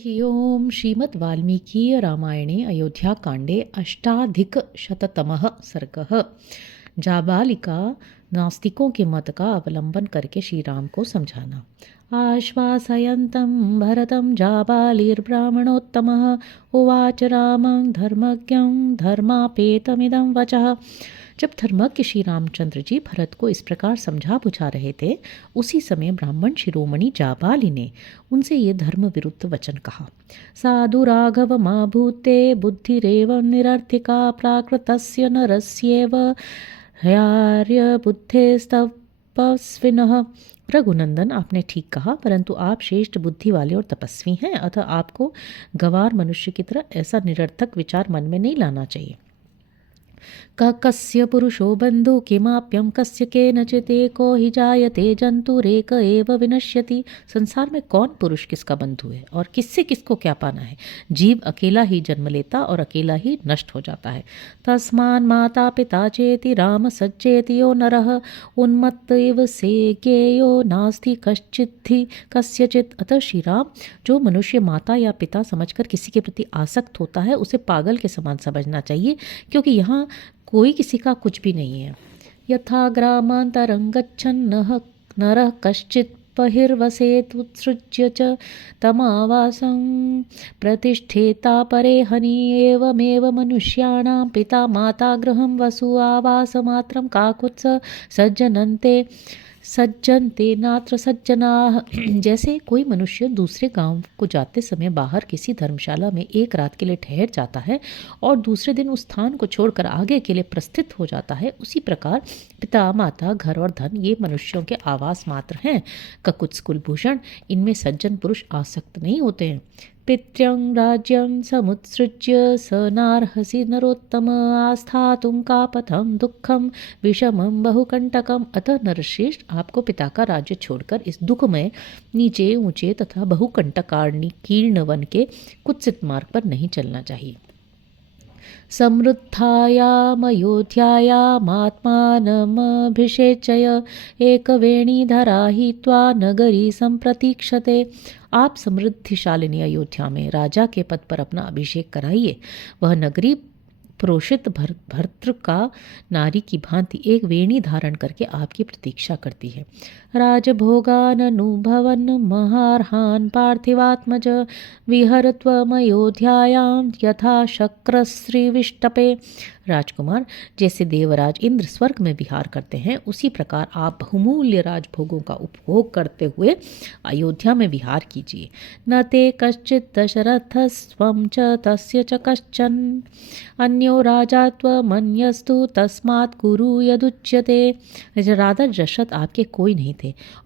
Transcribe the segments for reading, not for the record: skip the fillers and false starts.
ओम श्रीमद् वाल्मीकि रामायणे अयोध्याकाण्डे अष्टाधिकशततमः सर्गः। जाबालिका नास्तिकों के मत का अवलंबन करके श्री राम को समझाना। आश्वासयन्तं भरतं जाबालिर्ब्राह्मणोत्तमः उवाच रामं धर्मज्ञं धर्मापेतमिदं वचः। जब धर्मज्ञ श्री रामचंद्र जी भरत को इस प्रकार समझा बुझा रहे थे, उसी समय ब्राह्मण शिरोमणि जाबाली ने उनसे ये धर्म विरुद्ध वचन कहा। साधु राघव मा भूते बुद्धिरेव निरर्थिका प्राकृतस्य नरस्येव ह्यार्य बुद्धेस्तपस्विनः। रघुनंदन, आपने ठीक कहा, परंतु आप श्रेष्ठ बुद्धि वाले और तपस्वी हैं, अतः आपको गंवार मनुष्य की तरह ऐसा निरर्थक विचार मन में नहीं लाना चाहिए। कस्य पुरुषो बंधु किमाप्यम कस्य केनचित् एको हि जायते जंतुरेक एव विनश्यति। संसार में कौन पुरुष किसका बंधु है और किससे किसको क्या पाना है। जीव अकेला ही जन्म लेता और अकेला ही नष्ट हो जाता है। तस्मान् माता पिता चेति राम सज्जेति यो नरः उन्मत्त इव सेज्ञेयो नास्ति कश्चिद्धि कस्यचित्। अतः श्री राम, जो मनुष्य माता या पिता समझकर किसी के प्रति आसक्त होता है उसे पागल के समान समझना चाहिए, क्योंकि यहाँ कोई किसी का कुछ भी नहीं है। यथा ग्रामांतरं गच्छन् नरः कश्चित् बहिर्वसेत् उत्सृज्य च तमावासं प्रतिष्ठेता परे हनि एवमेव मनुष्याणां पिता माता गृहं वसु आवासमात्रं काकुत्स सज्जनते नात्र सज्जनाः। जैसे कोई मनुष्य दूसरे गांव को जाते समय बाहर किसी धर्मशाला में एक रात के लिए ठहर जाता है और दूसरे दिन उस स्थान को छोड़कर आगे के लिए प्रस्थित हो जाता है, उसी प्रकार पिता माता घर और धन ये मनुष्यों के आवास मात्र हैं। ककुत्स कुलभूषण, इनमें सज्जन पुरुष आसक्त नहीं होते हैं। पितृं राज्यं समुत्सृज्य स नार्हसि नरोत्तम आस्थातुं कापथं दुःखं विषमं बहुकंटकम। अतः नरश्रेष्ठ, आपको पिता का राज्य छोड़कर इस दुखमय नीचे ऊंचे तथा बहुकंटकीर्ण वन के कुत्सित मार्ग पर नहीं चलना चाहिए। समृद्धायामयोध्यायामात्मानमभिषेचय एकवेणीधरा हित्वा नगरी संप्रतीक्षते। आप समृद्धिशालिनी अयोध्या में राजा के पद पर अपना अभिषेक कराइए। वह नगरी प्रोषित भर्तृ का नारी की भांति एक वेणी धारण करके आपकी प्रतीक्षा करती है। राजभोगाननुभवन महार्हान पार्थिवात्मज विहरत्वमयोध्यायां यथा शक्रश्रीविष्टपे। राजकुमार, जैसे देवराज इंद्र स्वर्ग में विहार करते हैं, उसी प्रकार आप बहुमूल्य राजभोगों का उपभोग करते हुए अयोध्या में विहार कीजिए। न ते कश्चित् दशरथस्त्वं च तस्य च कश्चन अन्यो राजा त्वमन्यस्तु तस्मात् कुरु यदुच्यते। राजा दशरथ आपके कोई नहीं थे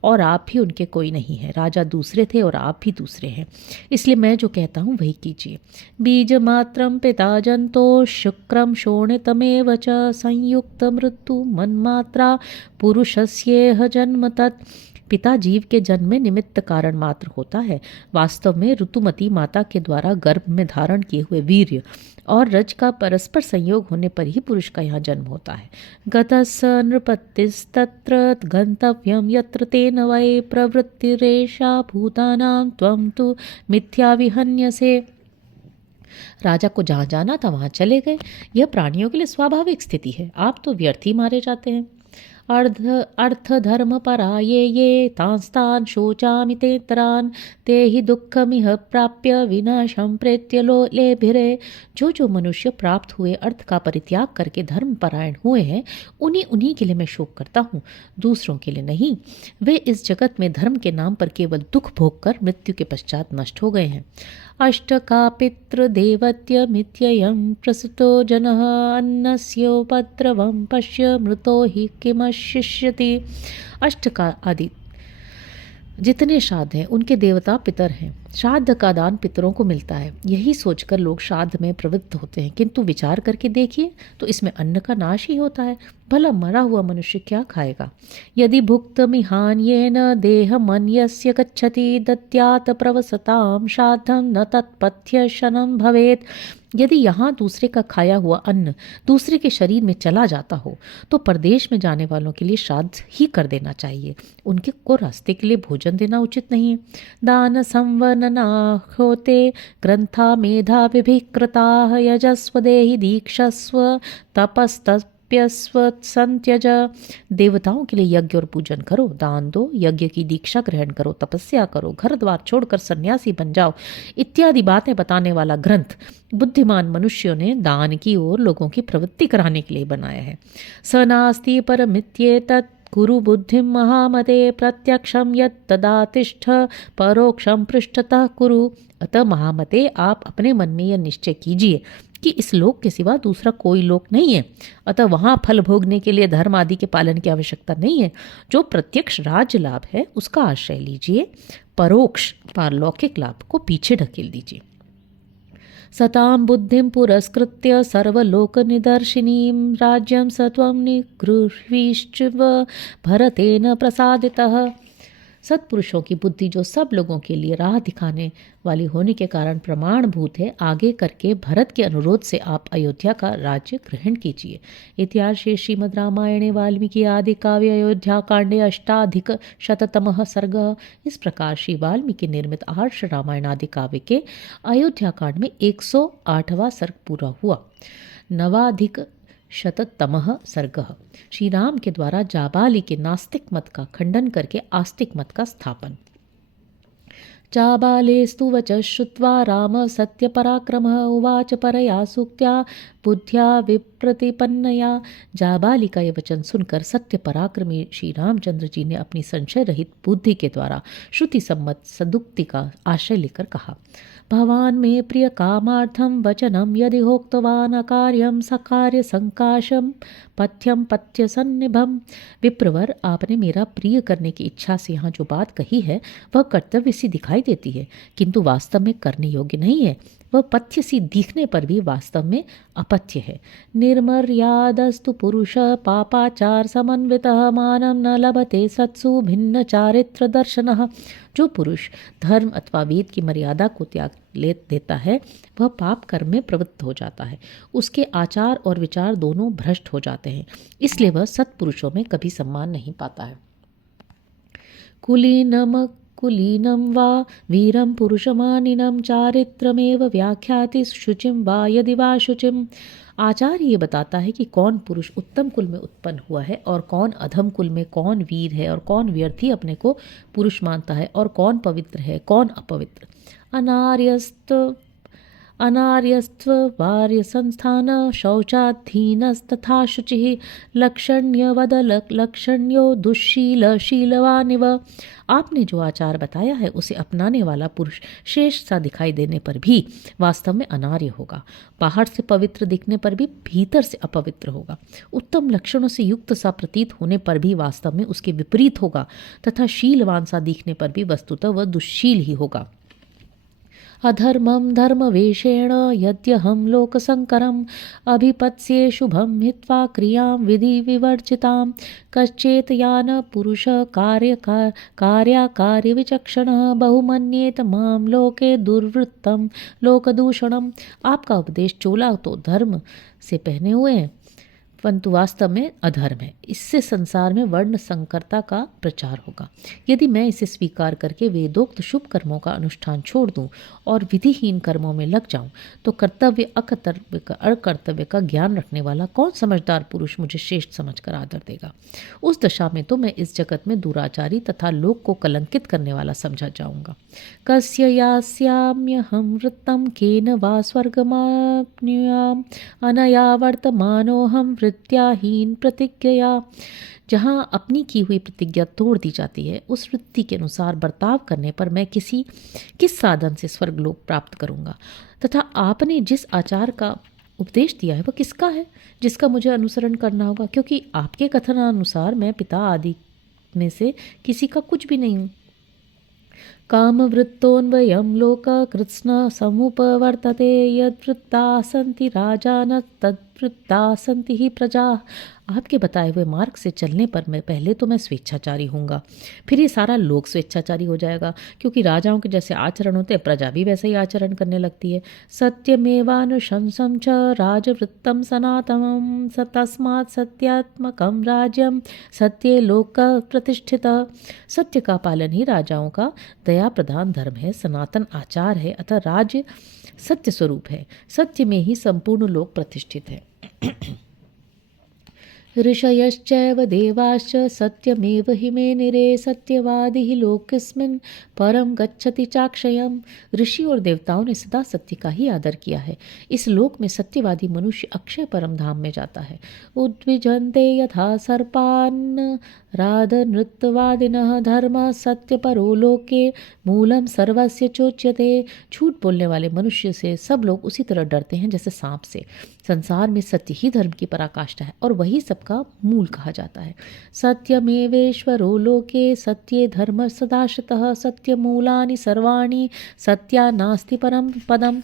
और आप भी उनके कोई नहीं है। राजा दूसरे थे और आप भी दूसरे हैं, इसलिए मैं जो कहता हूँ वही कीजिए। बीज मात्रम पिता जंतो शुक्रम शोणितमेव च संयुक्त मृत्यु मन्मात्रा पुरुषस्येह जन्म तत्। पिता जीव के जन्म में निमित्त कारण मात्र होता है। वास्तव में ऋतुमती माता के द्वारा गर्भ में धारण किए हुए वीर्य और रज का परस्पर संयोग होने पर ही पुरुष का यहाँ जन्म होता है। गतस्स नृपतिस्तत्र गंतव्यम यत्र तेन वै प्रवृत्तिरेषा भूतानां त्वं तु मिथ्या विहन्यसे। राजा को जहाँ जाना था वहाँ चले गए। यह प्राणियों के लिए स्वाभाविक स्थिति है, आप तो व्यर्थ ही मारे जाते हैं। अर्थ धर्म पराये ये तांस्तान शोचामि तेतरान ते ही दुःखमिह प्राप्य विनाशं प्रेत्य लेभिरे। जो मनुष्य प्राप्त हुए अर्थ का परित्याग करके धर्म परायण हुए हैं, उन्हीं के लिए मैं शोक करता हूँ, दूसरों के लिए नहीं। वे इस जगत में धर्म के नाम पर केवल दुख भोग कर मृत्यु के पश्चात नष्ट हो गए हैं। अष्टका पितृदेवत्यमित्ययं प्रसुतो जनः अन्नस्योपद्रवं पश्य मृतो हि किमशिष्यति। अष्ट का आदि जितने श्राद्ध हैं उनके देवता पितर हैं। श्राद्ध का दान पितरों को मिलता है, यही सोचकर लोग श्राद्ध में प्रवृत्त होते हैं, किंतु विचार करके देखिए तो इसमें अन्न का नाश ही होता है। भला मरा हुआ मनुष्य क्या खाएगा। यदि भुक्तमिहान्येन देहमन्यस्य गच्छति दद्यात् प्रवसतां श्राद्धं न तत्पथ्य शनं भवेत्। यदि यहाँ दूसरे का खाया हुआ अन्न दूसरे के शरीर में चला जाता हो तो परदेश में जाने वालों के लिए श्राद्ध ही कर देना चाहिए, उनके को रास्ते के लिए भोजन देना उचित नहीं है। दान संवन मननाहोते ग्रंथा मेधा विभिकृताः यजस्व देहि दीक्षस्व तपस्तप्यस्व संत्यज। देवताओं के लिए यज्ञ और पूजन करो, दान दो, यज्ञ की दीक्षा ग्रहण करो, तपस्या करो, घर द्वार छोड़कर सन्यासी बन जाओ इत्यादि बातें बताने वाला ग्रंथ बुद्धिमान मनुष्यों ने दान की ओर लोगों की प्रवृत्ति कराने के लिए बनाया है। स नास्ति परमित्येतत् कुरु बुद्धिं महामते प्रत्यक्षं यत् तदा तिष्ठ परोक्षं पृष्ठतः कुरु। अतः महामते आप अपने मन में यह निश्चय कीजिए कि इस लोक के सिवा दूसरा कोई लोक नहीं है, अतः वहाँ फल भोगने के लिए धर्म आदि के पालन की आवश्यकता नहीं है। जो प्रत्यक्ष राज्य लाभ है उसका आश्रय लीजिए, परोक्ष पारलौकिक लाभ को पीछे ढकेल दीजिए। सतां बुद्धिं पुरस्कृत्य सर्वलोकनिदर्शिनीं राज्यं सत्वं निगृह्वीश्च भरतेन प्रसादितः। सत्पुरुषों की बुद्धि जो सब लोगों के लिए राह दिखाने वाली होने के कारण प्रमाणभूत है, आगे करके भरत के अनुरोध से आप अयोध्या का राज्य ग्रहण कीजिए। इतिहास श्रीमद् रामायणे वाल्मीकि आदि काव्य अयोध्या कांडे अष्टाधिक शततमः सर्ग। इस प्रकार श्री वाल्मीकि निर्मित आर्ष रामायण आदि काव्य के अयोध्या कांड में 108वां सर्ग पूरा हुआ। नवाधिक शततमः सर्ग। श्री राम के द्वारा जाबाली के नास्तिक मत का खंडन करके आस्तिक मत का स्थापन। जाबालेस्तु वचः श्रुत्वा राम सत्यपराक्रमः उवाच परया सूक्त्या बुद्ध्या विप्रतिपन्नया। जाबाली का यह वचन सुनकर सत्य पराक्रमी श्री रामचंद्र जी ने अपनी संशय रहित बुद्धि के द्वारा श्रुति सम्मत सदुक्ति का आश्रय लेकर कहा, भवान में प्रिय कामार्थम वचनम यदि होक्तवान अकार्यम सकार्य संकाशम पथ्यम पथ्य सन्निभम। विप्रवर, आपने मेरा प्रिय करने की इच्छा से यहाँ जो बात कही है वह कर्तव्य सी दिखाई देती है, किंतु वास्तव में करने योग्य नहीं है। वह पथ्य सी दिखने पर भी वास्तव में अपथ्य है। निर्मर्यादस्तु पुरुष पापाचार समन्वितः मानम न लभते सत्सु भिन्न चारित्र दर्शनः। जो पुरुष धर्म अथवा वेद की मर्यादा को त्याग देता है वह पाप कर्म में प्रवृत्त हो जाता है, उसके आचार और विचार दोनों भ्रष्ट हो जाते हैं, इसलिए वह सत्पुरुषों में कभी सम्मान नहीं पाता है। कुलीनं वा वीरं पुरुषमानिनं चारित्रमेव व्याख्याति शुचिं वा यदि वा शुचिम। आचार्य ये बताता है कि कौन पुरुष उत्तम कुल में उत्पन्न हुआ है और कौन अधम कुल में, कौन वीर है और कौन व्यर्थी अपने को पुरुष मानता है और कौन पवित्र है कौन अपवित्र। अनार्यस्त्व वार्य संस्थान शौचाधीनस्तथा शुचिः लक्षण्यवद लक्षण्यो दुश्शील शीलवानिव। आपने जो आचार बताया है उसे अपनाने वाला पुरुष श्रेष्ठ सा दिखाई देने पर भी वास्तव में अनार्य होगा, बाहर से पवित्र दिखने पर भी भीतर से अपवित्र होगा, उत्तम लक्षणों से युक्त सा प्रतीत होने पर भी वास्तव में उसके विपरीत होगा तथा शीलवान सा दिखने पर भी वस्तुतः वह दुश्शील ही होगा। अधर्मं धर्मवेषेण यद्यहं लोकसंकरम् अभिपत्स्ये शुभं हित्वा क्रियां विधि विवर्जितां कश्चेत् यान पुरुष कार्याकार्य विचक्षणः बहुमन्येत मां लोके दुर्वृत्तं लोकदूषणम्। आपका उपदेश चोला तो धर्म से पहने हुए हैं परंतु वास्तव में अधर्म है, इससे संसार में वर्ण संकरता का प्रचार होगा। यदि मैं इसे स्वीकार करके वेदोक्त शुभ कर्मों का अनुष्ठान छोड़ दूं और विधिहीन कर्मों में लग जाऊं तो कर्तव्य अकर्तव्य का ज्ञान रखने वाला कौन समझदार पुरुष मुझे श्रेष्ठ समझकर आदर देगा। उस दशा में तो मैं इस जगत में दुराचारी तथा लोक को कलंकित करने वाला समझा जाऊंगा। कस्य यास्याम्यहं वृत्तं केन वा स्वर्गमाप्नुयाम् अनया वर्तमानोऽहं वृत्त्याहीन प्रतिज्ञया। जहाँ अपनी की हुई प्रतिज्ञा तोड़ दी जाती है उस वृत्ति के अनुसार बर्ताव करने पर मैं किस साधन से स्वर्गलोक प्राप्त करूँगा, तथा आपने जिस आचार का उपदेश दिया है वह किसका है जिसका मुझे अनुसरण करना होगा, क्योंकि आपके कथनानुसार मैं पिता आदि में से किसी का कुछ भी नहीं हूँ। कामवृत्तोन्वयं लोक कृत्स्न समुपवर्तते यद्वृत्ता सन्ति राजान तद्वृत्ता सन्ति ही प्रजा। आपके बताए हुए मार्ग से चलने पर मैं स्वेच्छाचारी होऊंगा, फिर ये सारा लोक स्वेच्छाचारी हो जाएगा, क्योंकि राजाओं के जैसे आचरण होते हैं प्रजा भी वैसे ही आचरण करने लगती है। सत्यमेवानुशंसं च राजवृत्तं सनातनं तस्मात् सत्यात्मकं राज्यं सत्ये लोक प्रतिष्ठितः। सत्य का पालन ही राजाओं का दया प्रधान धर्म है, सनातन आचार है, अतः राज्य सत्य स्वरूप है। सत्य में ही संपूर्ण लोक प्रतिष्ठित है। ऋषयश्चैव देवाश्च सत्यमेव हि मे निरे सत्यवादी ही लोकस्मिन् परम गच्छति चाक्षयम्। ऋषि और देवताओं ने सदा सत्य का ही आदर किया है। इस लोक में सत्यवादी मनुष्य अक्षय परम धाम में जाता है। उद्विजन्ते यथा सर्पान् राध नृत्यवादिनः धर्म सत्य परो लोके मूलम सर्वस्य चोच्यते। झूठ बोलने वाले मनुष्य से सब लोग उसी तरह डरते हैं जैसे सांप से। संसार में सत्य ही धर्म की पराकाष्ठा है और वही सबका मूल कहा जाता है। सत्यमेवेश्वरो लोके सत्ये धर्म सदाशतः सत्यमूलानि सर्वाणि सत्या नास्ति परम पदम।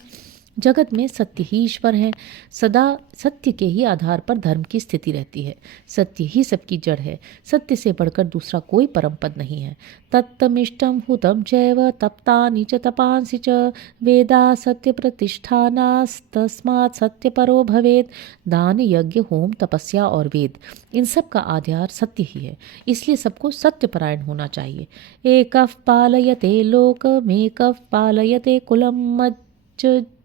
जगत में सत्य ही ईश्वर है। सदा सत्य के ही आधार पर धर्म की स्थिति रहती है। सत्य ही सबकी जड़ है। सत्य से बढ़कर दूसरा कोई परम पद नहीं है। तत्तमिष्टम हुतम चैव तप्तानि च तपांसि च वेदा सत्य प्रतिष्ठानास्तस्मात् सत्य परो भवेत्। दान यज्ञ होम तपस्या और वेद, इन सब का आधार सत्य ही है। इसलिए सबको सत्यपरायण होना चाहिए। एकः पालयते लोकमेकः पालयते कुलम्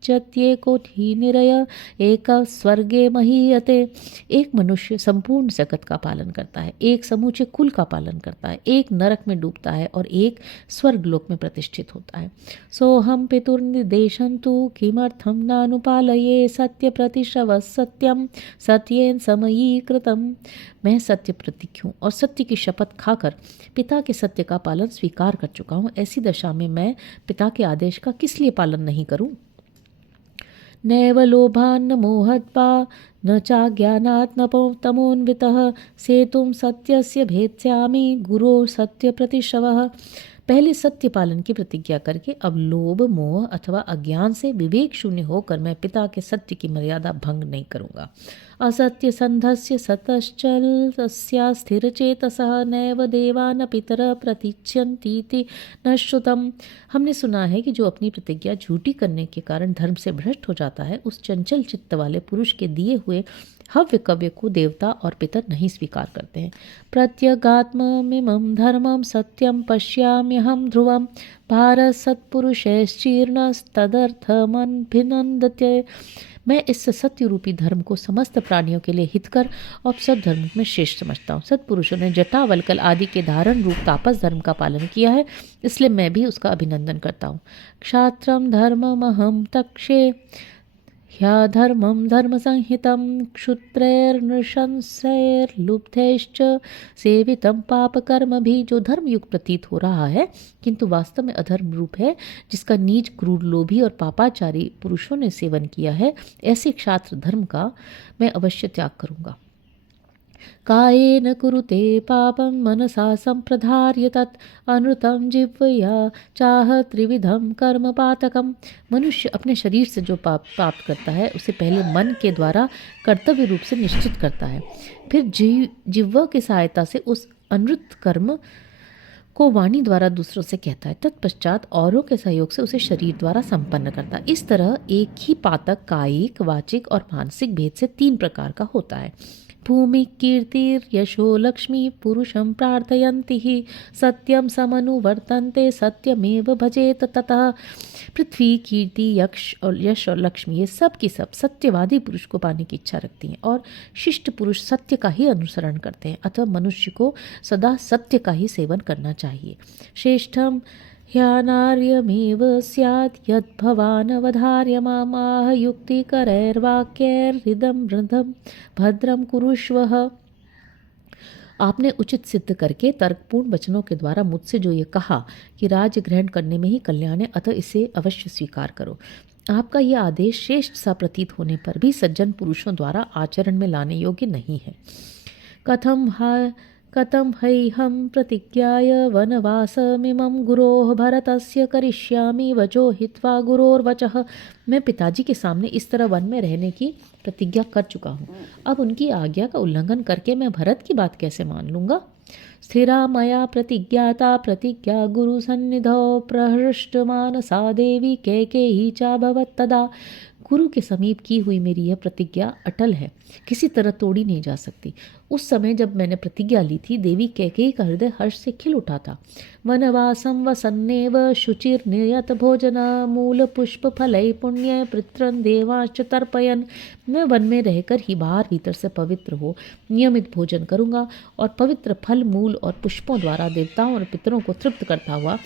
जत्येको ही निरय एक स्वर्गे महीयते। एक मनुष्य संपूर्ण जगत का पालन करता है, एक समूचे कुल का पालन करता है, एक नरक में डूबता है और एक स्वर्गलोक में प्रतिष्ठित होता है। सोहम पितुर्निदेशं तु किमर्थं नानुपालये सत्य प्रतिश्रव सत्यम सत्येन समयीकृतम। मैं सत्य प्रतीक हूँ और सत्य की शपथ खाकर पिता के सत्य का पालन स्वीकार कर चुका हूँ। ऐसी दशा में मैं पिता के आदेश का किस लिए पालन नहीं करूँ। नैव लोभान्न मोहत्वा न चाज्ञानात् न तमोन्वितः सेतुं सत्यस्य भेत्स्यामि गुरो सत्य प्रतिश्रवः। पहले सत्य पालन की प्रतिज्ञा करके अब लोभ मोह अथवा अज्ञान से विवेक शून्य होकर मैं पिता के सत्य की मर्यादा भंग नहीं करूँगा। असत्य संधस्य सतश्चल तस्या स्थिर चेतसः नैव देवान पितर प्रतीच्यन्तीति न श्रुतम्। हमने सुना है कि जो अपनी प्रतिज्ञा झूठी करने के कारण धर्म से भ्रष्ट हो जाता है, उस चंचल चित्त वाले पुरुष के दिए हुए हव्य कव्य को देवता और पितर नहीं स्वीकार करते हैं। प्रत्यगात्ममिमं धर्मं सत्यं पश्याम्यहं ध्रुवं भारत सत्पुरुषैश्चीर्णस्तदर्थमभिनन्दते। मैं इस सत्य रूपी धर्म को समस्त प्राणियों के लिए हितकर और सब धर्म में श्रेष्ठ समझता हूँ। सत्पुरुषों ने जटावल्कल आदि के धारण रूप तापस धर्म का पालन किया है, इसलिए मैं भी उसका अभिनंदन करता हूँ। क्षात्रम धर्ममहं तक्षे ह्या धर्मं धर्म संहितं क्षुत्रैर्नृशंसैर्लुब्धैश्च सेवितं पाप कर्म भी। जो धर्म युक्त प्रतीत हो रहा है किंतु वास्तव में अधर्म रूप है, जिसका नीच क्रूर लोभी और पापाचारी पुरुषों ने सेवन किया है, ऐसे क्षात्र धर्म का मैं अवश्य त्याग करूँगा। कायेन कुरुते पापं मनसा संप्रधार्य तत् अनृतं जिह्वया चाह त्रिविधम कर्म पातकम। मनुष्य अपने शरीर से जो पाप करता है उसे पहले मन के द्वारा कर्तव्य रूप से निश्चित करता है, फिर जिह्वा की सहायता से उस अनृत कर्म को वाणी द्वारा दूसरों से कहता है, तत्पश्चात औरों के सहयोग से उसे शरीर द्वारा संपन्न करता है। इस तरह एक ही पातक कायिक वाचिक और मानसिक भेद से 3 प्रकार का होता है। भूमि कीर्तिर्यशो लक्ष्मी पुरुषं प्रार्थयन्ति ही सत्यम समनुवर्तन्ते सत्यमेव भजेत ततः। पृथ्वी कीर्ति यश और लक्ष्मी ये सब की सब सत्यवादी पुरुष को पाने की इच्छा रखती हैं और शिष्ट पुरुष सत्य का ही अनुसरण करते हैं। अतः मनुष्य को सदा सत्य का ही सेवन करना चाहिए। श्रेष्ठम ह्यानार्यमेव स्यात् यद्भवान् अवधार्य मामाह युक्तिकरैर्वाक्यैर्हृदं वृद्धं भद्रं कुरुष्वः। आपने उचित सिद्ध करके तर्कपूर्ण वचनों के द्वारा मुझसे जो ये कहा कि राज्य ग्रहण करने में ही कल्याण है, अतः इसे अवश्य स्वीकार करो। आपका यह आदेश श्रेष्ठ सा प्रतीत होने पर भी सज्जन पुरुषों द्वारा आचरण में लाने योग्य नहीं है। कथम हैहं प्रतिज्ञाय वनवासमिमं गुरोः भरतस्य करिष्यामि वचो हित्वा गुरोर्वचः। मैं पिताजी के सामने इस तरह वन में रहने की प्रतिज्ञा कर चुका हूँ, अब उनकी आज्ञा का उल्लंघन करके मैं भरत की बात कैसे मान लूँगा। स्थिरा मया प्रतिज्ञाता प्रतिज्ञा गुरु सन्निधौ प्रहृष्टमानसा देवी कैकेयी चाभवत् तदा। गुरु के समीप की हुई मेरी यह प्रतिज्ञा अटल है, किसी तरह तोड़ी नहीं जा सकती। उस समय जब मैंने प्रतिज्ञा ली थी, देवी कैकेयी का हृदय हर्ष से खिल उठा था। वनवासं वसन्नेव शुचिर निर्यत भोजन मूल पुष्प फलै पुण्य पितृन् देवांश्च तर्पयन्। मैं वन में रहकर ही बाहर भीतर से पवित्र हो नियमित भोजन करूंगा और पवित्र फल मूल और पुष्पों द्वारा देवताओं और पितरों को तृप्त करता हुआ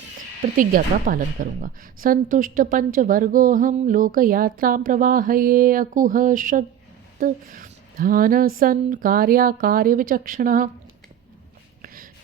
प्रतिज्ञा का पालन करूंगा। संतुष्ट पंचवर्गोऽहं लोकयात्रां प्रवाहये अकुह श्रद्धान सन् कार्य विचक्षणः।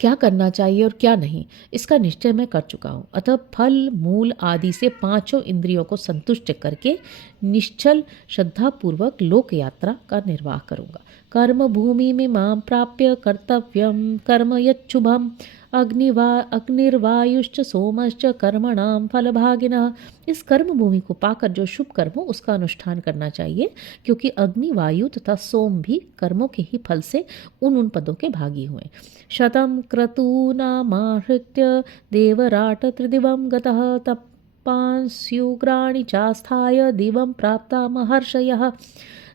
क्या करना चाहिए और क्या नहीं, इसका निश्चय मैं कर चुका हूँ। अतः फल मूल आदि से पांचों इंद्रियों को संतुष्ट करके निश्चल श्रद्धापूर्वक लोक यात्रा का निर्वाह करूँगा। कर्म भूमि में मां प्राप्य कर्तव्यम कर्म यच्छुभम अग्निर्वायुश्च सोमश्च कर्मणाम फलभागिनः। इस कर्म भूमि को पाकर जो शुभ कर्म हो उसका अनुष्ठान करना चाहिए, क्योंकि अग्नि, वायु तथा सोम भी कर्मों के ही फल से उन पदों के भागी हुए। शतं क्रतूनामाहृत्य देवराट त्रिदिवं गतः तपांस्युग्राणि चास्थाय दिवं प्राप्ता महर्षयः।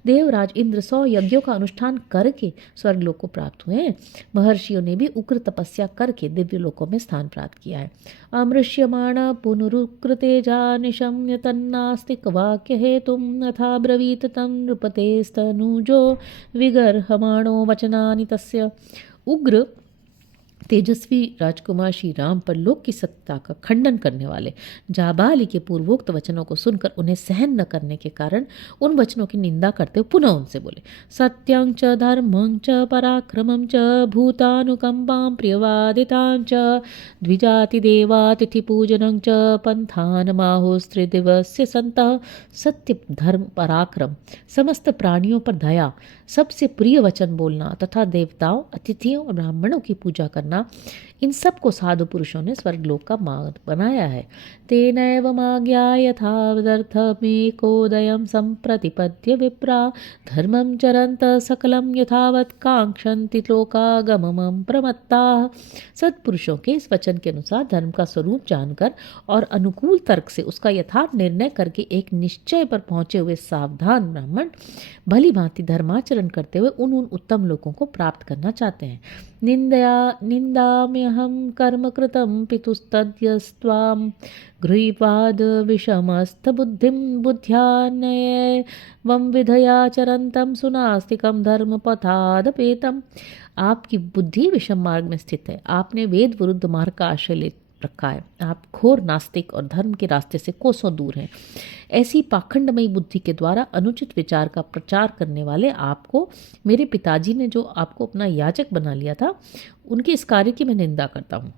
देवराज इंद्र 100 यज्ञों का अनुष्ठान करके स्वर्गलोक को प्राप्त हुए हैं। महर्षियों ने भी उग्र तपस्या करके दिव्य लोकों में स्थान प्राप्त किया है। अमृष्यमाण पुनरुक्तेजा निशम्य तन्नास्तिक वाक्य हेतुम अथा ब्रवीत तं नृपतेस्तनुजो विगर्हमाणो वचनानि तस्य। उग्र तेजस्वी राजकुमार श्री राम पर लोक की सत्ता का खंडन करने वाले जाबाली के पूर्वोक्त वचनों को सुनकर उन्हें सहन न करने के कारण उन वचनों की निंदा करते हुए पुनः उनसे बोले, सत्यं च धर्मं च पराक्रमं च भूतानुकंपां प्रियवादितां च द्विजाति देवातिथि पूजनं च पंथान माहुस्त्रिदिवस्य संतः। सत्य, धर्म, पराक्रम, समस्त प्राणियों पर दया, सबसे प्रिय वचन बोलना तथा देवताओं, अतिथियों और ब्राह्मणों की पूजा करना, इन सब को साधु पुरुषों ने स्वर्गलोक का मार्ग बनाया है। तेनैव माज्ञा यथावदर्थमेकोदयं संप्रतिपद्य विप्रा धर्मं चरन्त सकलं यथावत् कांक्षन्ति लोकागमं प्रमत्ताः। सत्पुरुषों के इस वचन के अनुसार धर्म का स्वरूप जानकर और अनुकूल तर्क से उसका यथार्थ निर्णय करके एक निश्चय पर पहुंचे हुए सावधान ब्राह्मण भली भांति धर्माचरण करते हुए उन उत्तम लोकों को प्राप्त करना चाहते हैं। निंदाम्यहं कर्म कृतं पितुस्तद्यस्त्वां गृहीवाद विषमस्थ बुद्धिं बुद्ध्यान्नये वं विधया चरन्तं सुनास्तिकं धर्म पथादपेतम्। आपकी बुद्धि विषम मार्ग में स्थित है, आपने वेद विरुद्ध मार्ग का आश्रय ले रखा है, आप घोर नास्तिक और धर्म के रास्ते से कोसों दूर हैं। ऐसी पाखंडमयी बुद्धि के द्वारा अनुचित विचार का प्रचार करने वाले आपको मेरे पिताजी ने जो आपको अपना याचक बना लिया था, उनके इस कार्य की मैं निंदा करता हूँ।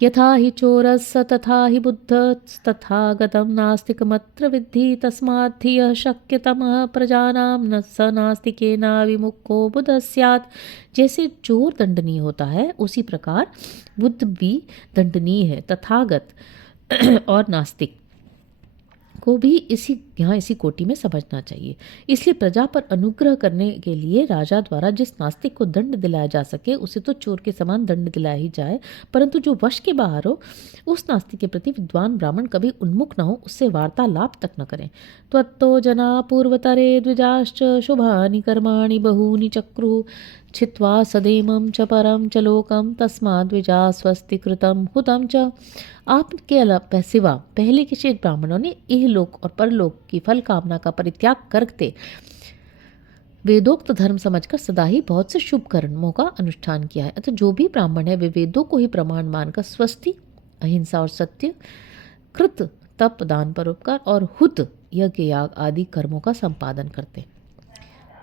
यथा हि चोरस्य तथा हि बुद्धस्तथागतं नास्तिकमत्र विद्धि तस्मात् धियः शक्यतमः प्रजानां न स नास्तिकेना विमुक्तो बुधः स्यात्। जैसे चोर दंडनीय होता है, उसी प्रकार बुद्ध भी दंडनीय है। तथागत और नास्तिक को भी इसी कोटि में समझना चाहिए। इसलिए प्रजा पर अनुग्रह करने के लिए राजा द्वारा जिस नास्तिक को दंड दिलाया जा सके उसे तो चोर के समान दंड दिलाया ही जाए, परंतु जो वश के बाहर हो उस नास्तिक के प्रति विद्वान ब्राह्मण कभी उन्मुख न हो, उससे वार्तालाप तक न करें। त्वत्तो जना पूर्वतरे द्विजाश्च शुभानि कर्माणि बहूनि चक्रुः छित्त्वा सदेमं च परं च लोकं तस्माद् द्विजा स्वस्ति कृतं हुतं च। आपके सिवा पहले के शेष ब्राह्मणों ने इहलोक और परलोक की फल कामना का परित्याग करते वेदोक्त धर्म समझकर सदा ही बहुत से शुभ कर्मों का अनुष्ठान किया है। अतः जो भी ब्राह्मण है वे वेदों को ही प्रमाण मानकर स्वस्ति, अहिंसा और सत्य, कृत, तप, दान, परोपकार और हुत, यज्ञ, याग आदि कर्मों का संपादन करते।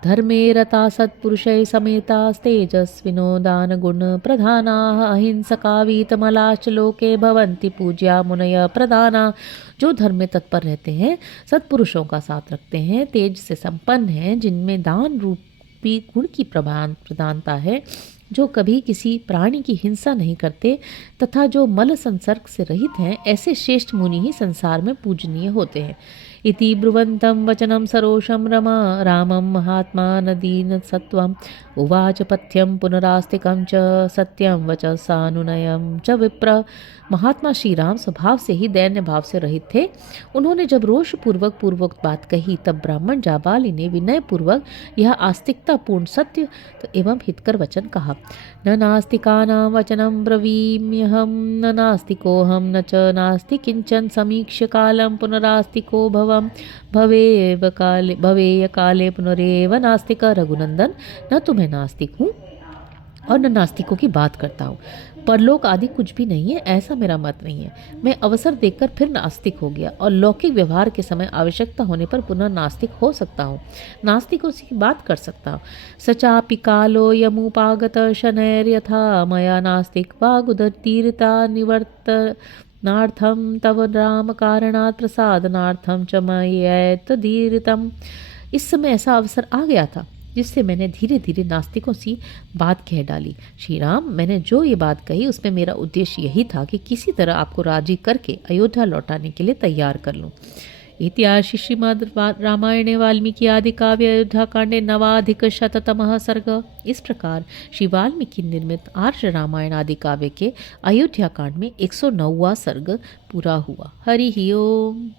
धर्मे रता सत्पुरुषै समेतास्तेजस्विनो दान गुण प्रधानाः अहिंसका वीतमलाश्च लोके भवन्ति पूज्या मुनय प्रधाना। जो धर्म में तत्पर रहते हैं, सत्पुरुषों का साथ रखते हैं, तेज से संपन्न हैं, जिनमें दान रूपी गुण की प्रधानता है, जो कभी किसी प्राणी की हिंसा नहीं करते तथा जो मल संसर्ग से रहित हैं, ऐसे श्रेष्ठ मुनि ही संसार में पूजनीय होते हैं। इति ब्रुवन्तं वचनं सरोषं रमा रामं महात्मा नदीन सत्वं उवाच पथ्यम पुनरास्तिकं च सत्यम वचसानुनयम च विप्र। महात्मा श्री राम स्वभाव से ही दैन्य भाव से रहित थे। उन्होंने जब रोष पूर्वक पूर्वक बात कही तब ब्राह्मण जाबाली ने विनय पूर्वक यह आस्तिकता पूर्ण सत्य एवं हितकर वचन कहा। न नास्तिकानां वचनं ब्रवीम्यहं न नास्तिकोऽहं न च नास्ति किंचन समीक्ष्य कालं पुनरास्तिको भवेय काले पुनरेव नास्तिक। रघुनंदन, न तो मैं नास्तिक हूँ और न नास्तिकों की बात करता हूँ। परलोक आदि कुछ भी नहीं है, ऐसा मेरा मत नहीं है। मैं अवसर देखकर फिर नास्तिक हो गया और लौकिक व्यवहार के समय आवश्यकता होने पर पुनः नास्तिक हो सकता हूँ, नास्तिकों की बात कर सकता हूँ। सचापि कालो यमुपागत शनैर्यथा मया नास्तिक वागुदतीर्ता निवर्तनार्थम तव राम कारणात् प्रसादनार्थम च मयैतदीरितम्। इस समय ऐसा अवसर आ गया था जिससे मैंने धीरे धीरे नास्तिकों सी बात कह डाली। श्री राम, मैंने जो ये बात कही उसमें मेरा उद्देश्य यही था कि किसी तरह आपको राजी करके अयोध्या लौटाने के लिए तैयार कर लूँ। इतिहास श्रीमद् रामायणे वाल्मीकि आदि काव्य अयोध्या कांडे 9अधिक-शततमः सर्ग। इस प्रकार श्री वाल्मीकि निर्मित आर्ष रामायण आदि काव्य के अयोध्या कांड में 109वां सर्ग पूरा हुआ। हरि ही ओम।